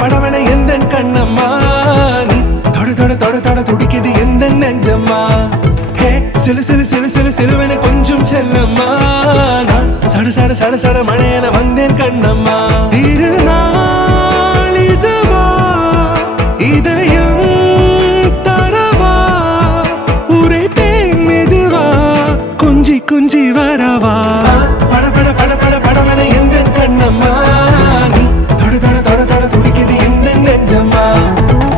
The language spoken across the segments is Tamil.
படவன எந்த கண்ணம்மா நீ தொட தொட தொட தொட துடிக்குது எந்த நெஞ்சம்மா ஹே சிலு சிலு சிலு சிலு சிலுவன கொஞ்சம் செல்லம்மா நான் சட சட சட சட மழையன வந்தேன் கண்ணம்மா திருநாள் இதுவா இதயம் தரவா உரைத்தேன் மெதுவா கொஞ்சி கொஞ்சி வரவா பட பட பட பட படவன எந்த கண்ணம்மா நீ தொட தொட தொட தொட துடிக்குது எந்த நெஞ்சம்மா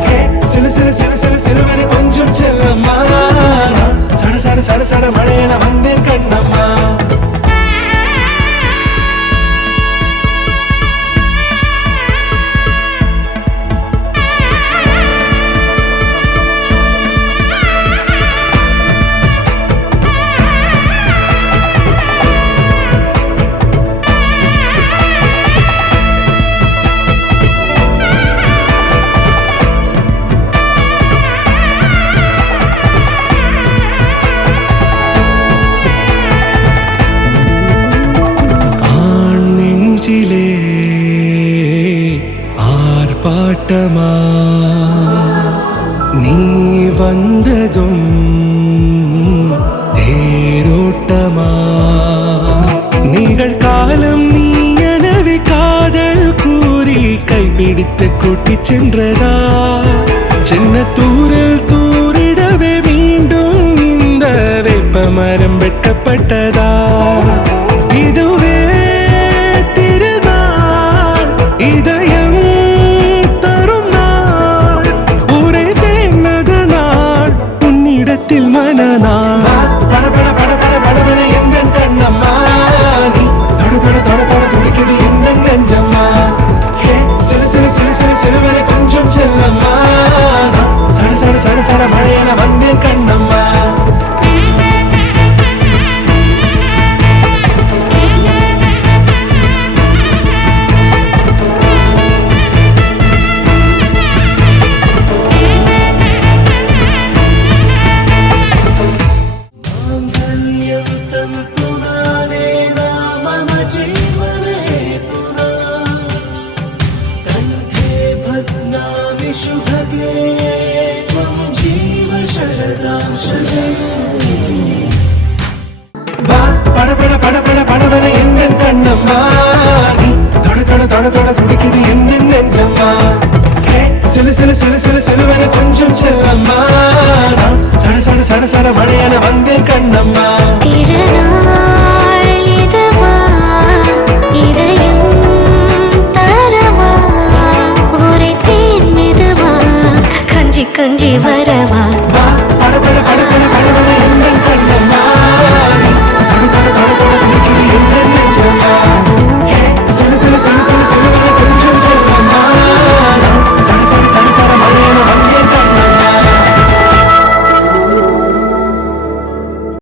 ஹே சிலு சிலு சிலு சிலு சிலுவன கொஞ்சம் செல்லம்மா சட சட சட சட மழையன வந்தேன் கண்ணம்மா ஆர்ப்பாட்டமா நீ வந்ததும் தேரோட்டமா நிகழ்காலம் நீ எனவே காதல் கூறி கைப்பிடித்து கூட்டிச் சென்றதா சின்ன தூரல் தூரிடவே மீண்டும் இந்த வேப்ப மரம் வெட்கப்பட்டதா இதுவே இதயம் தரும் நாள் ஒரே தேனது நாள் உன்னிடத்தில் மனநாள் பட பட பட பட படவன எந்த கண்ணம்மா நீ தொட தொட தொட தொட துடிக்குது எந்த நெஞ்சம்மா ஹே சிலு சிலு சிலு சிலு சிலுவன கொஞ்சம் செல்லம்மா சட சட சட சட மழையன வந்தேன் கண்ணம்மா படவன எந்த கண்ணம்மா நீ தொட தொட தொட தொட துடிக்குது எந்த நெஞ்சம்மா ஹே சிலு சிலு சிலு சிலு சிலுவன கொஞ்சம் செல்லம்மா சட சட சட சட மழையன வந்தேன் கண்ணம்மா திருநாள் இதுவா இதயம் தரவா உரைத்தேன் மெதுவா கொஞ்சி கொஞ்சி வரவா